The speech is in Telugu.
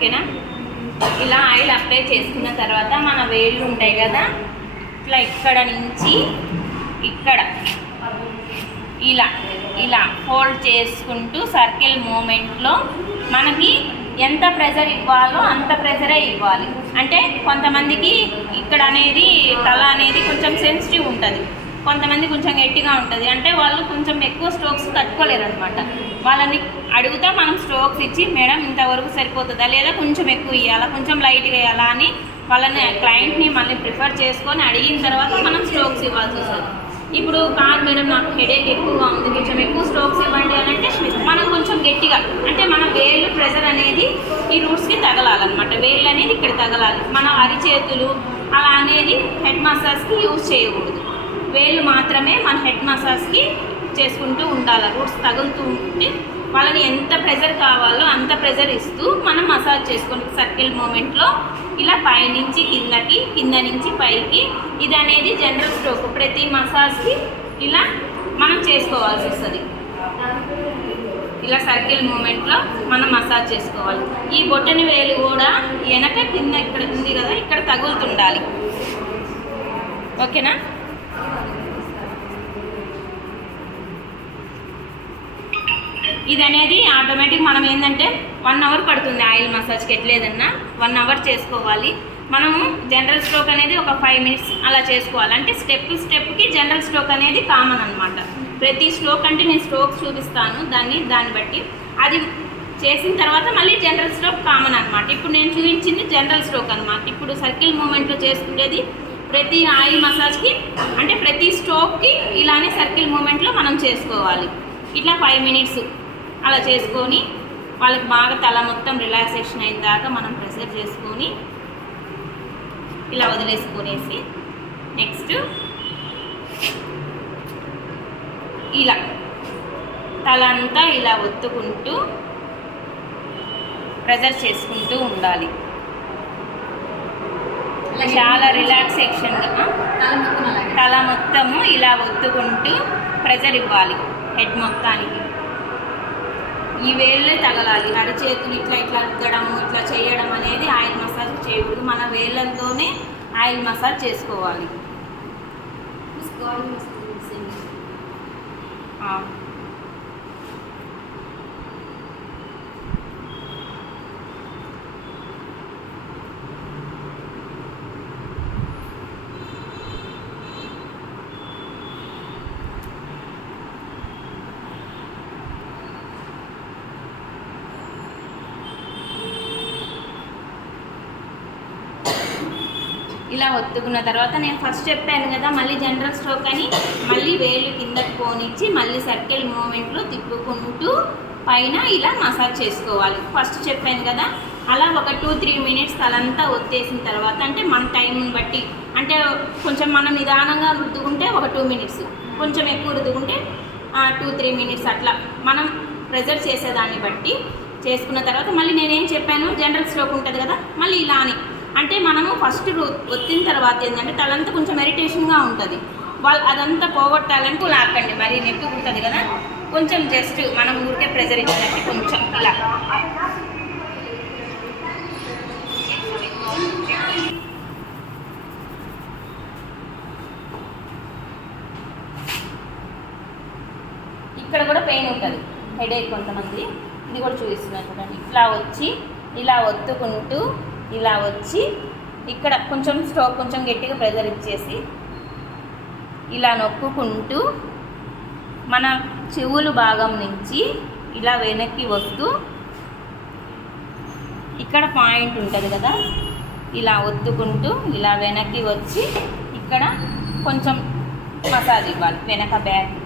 ఓకేనా. ఇలా ఆయిల్ అప్లై చేసుకున్న తర్వాత మన వేళ్ళు ఉంటాయి కదా, ఇట్లా ఇక్కడ నుంచి ఇక్కడ ఇలా ఇలా ఫోల్డ్ చేసుకుంటూ సర్కిల్ మూమెంట్లో మనకి ఎంత ప్రెజర్ ఇవ్వాలో అంత ప్రెజరే ఇవ్వాలి. అంటే కొంతమందికి ఇక్కడ అనేది తల అనేది కొంచెం సెన్సిటివ్ ఉంటుంది, కొంతమంది కొంచెం గట్టిగా ఉంటుంది. అంటే వాళ్ళు కొంచెం ఎక్కువ స్ట్రోక్స్ తట్టుకోలేరు అనమాట. వాళ్ళని అడుగుతా మనం స్ట్రోక్స్ ఇచ్చి మేడం ఇంతవరకు సరిపోతుందా లేదా కొంచెం ఎక్కువ ఇవ్వాలా కొంచెం లైట్గా వేయాలా అని వాళ్ళని క్లయింట్ని మళ్ళీ ప్రిఫర్ చేసుకొని అడిగిన తర్వాత మనం స్ట్రోక్స్ ఇవ్వాల్సి వస్తుంది. ఇప్పుడు కాదు మేడం నాకు హెడేక్ ఎక్కువగా ఉంది, కొంచెం ఎక్కువ స్ట్రోక్స్ ఇవ్వండి అని అంటే మనం కొంచెం గట్టిగా అంటే మన వేళ్ళు ప్రెషర్ అనేది ఈ రూట్స్కి తగలాలన్నమాట. వేళ్ళు అనేది ఇక్కడ తగలాలి. మన అరిచేతులు అలా అనేది హెడ్ మసాజ్కి యూజ్ చేయకూడదు. వేళ్ళు మాత్రమే మన హెడ్ మసాజ్కి చేసుకుంటూ ఉండాలి. రూట్స్ తగులుతూ ఉంటే వాళ్ళని ఎంత ప్రెజర్ కావాలో అంత ప్రెజర్ ఇస్తూ మనం మసాజ్ చేసుకుంటూ సర్కిల్ మూమెంట్లో ఇలా పైనుంచి కిందకి, కింద నుంచి పైకి. ఇది అనేది జనరల్ స్ట్రోక్. ప్రతి మసాజ్కి ఇలా మనం చేసుకోవాల్సి వస్తుంది. ఇలా సర్కిల్ మూమెంట్లో మనం మసాజ్ చేసుకోవాలి. ఈ బొట్టని వేలు కూడా వెనక కింద ఇక్కడ ఉంది కదా, ఇక్కడ తగులుతుండాలి. ఓకేనా. ఇది అనేది ఆటోమేటిక్ మనం ఏంటంటే 1 అవర్ పడుతుంది ఆయిల్ మసాజ్కి. ఎట్లేదన్నా 1 అవర్ చేసుకోవాలి. మనము జనరల్ స్ట్రోక్ అనేది ఒక 5 మినిట్స్ అలా చేసుకోవాలి. అంటే స్టెప్కి జనరల్ స్ట్రోక్ అనేది కామన్ అనమాట. ప్రతి స్ట్రోక్ అంటే నేను స్ట్రోక్ చూపిస్తాను దాన్ని బట్టి అది చేసిన తర్వాత మళ్ళీ జనరల్ స్ట్రోక్ కామన్ అనమాట. ఇప్పుడు నేను చూపించింది జనరల్ స్ట్రోక్ అనమాట. ఇప్పుడు సర్కిల్ మూమెంట్లో చేసుకునేది ప్రతి ఆయిల్ మసాజ్కి అంటే ప్రతి స్ట్రోక్కి ఇలానే సర్కిల్ మూమెంట్లో మనం చేసుకోవాలి. ఇట్లా 5 మినిట్స్ అలా చేసుకొని వాళ్ళకి బాగా తల మొత్తం రిలాక్సేషన్ అయిన దాకా మనం ప్రెషర్ చేసుకొని ఇలా వదిలేసుకునేసి నెక్స్ట్ ఇలా తల అంతా ఇలా ఒత్తుకుంటూ ప్రెషర్ చేసుకుంటూ ఉండాలి. చాలా రిలాక్సేషన్గా తల మొత్తము ఇలా ఒత్తుకుంటూ ప్రెషర్ ఇవ్వాలి హెడ్ మొత్తానికి. ఈ వేళ్ళే తగలాలి. అరచేతులు ఇట్లా ఇట్లా రుద్దడము ఇట్లా చేయడం అనేది ఆయిల్ మసాజ్ చేయకూడదు. మన వేళ్ళతోనే ఆయిల్ మసాజ్ చేసుకోవాలి. ఇలా ఒత్తుకున్న తర్వాత నేను ఫస్ట్ చెప్పాను కదా మళ్ళీ జనరల్ స్ట్రోక్ అని, మళ్ళీ వేళ్ళు కిందకి పోనిచ్చి మళ్ళీ సర్కిల్ మూమెంట్లో తిప్పుకుంటూ పైన ఇలా మసాజ్ చేసుకోవాలి. ఫస్ట్ చెప్పాను కదా అలా ఒక 2-3 మినిట్స్ తలంతా ఒత్తేసిన తర్వాత అంటే మన టైంని బట్టి అంటే కొంచెం మనం నిదానంగా రుద్దుకుంటే ఒక 2 మినిట్స్, కొంచెం ఎక్కువ రుద్దుకుంటే 2-3 మినిట్స్ అట్లా మనం ప్రెజర్ చేసేదాన్ని బట్టి చేసుకున్న తర్వాత మళ్ళీ నేనేం చెప్పాను జనరల్ స్ట్రోక్ ఉంటుంది కదా మళ్ళీ ఇలా అని అంటే మనము ఫస్ట్ ఒత్తిన తర్వాత ఏంటంటే తలంతా కొంచెం మెడిటేషన్గా ఉంటుంది. వాళ్ళు అదంతా పోగొట్టాలని లాక్కండి, మరి నెప్పి ఉంటుంది కదా కొంచెం జస్ట్ మనం ఊరికే ప్రెజర్ ఇచ్చినట్టు కొంచెం ఇలా ఇక్కడ కూడా పెయిన్ ఉంటుంది హెడేక్ కొంతమంది. ఇది కూడా చూపిస్తున్నారు చూడండి. ఇట్లా వచ్చి ఇలా ఒత్తుకుంటూ ఇలా వచ్చి ఇక్కడ కొంచెం స్ట్రోక్ కొంచెం గట్టిగా ప్రెజర్ ఇచ్చేసి ఇలా నొక్కుకుంటూ మన చెవులు భాగం నుంచి ఇలా వెనక్కి వస్తూ ఇక్కడ పాయింట్ ఉంటుంది కదా ఇలా ఒత్తుకుంటూ ఇలా వెనక్కి వచ్చి ఇక్కడ కొంచెం మసాజ్ ఇవ్వాలి వెనక బ్యాక్.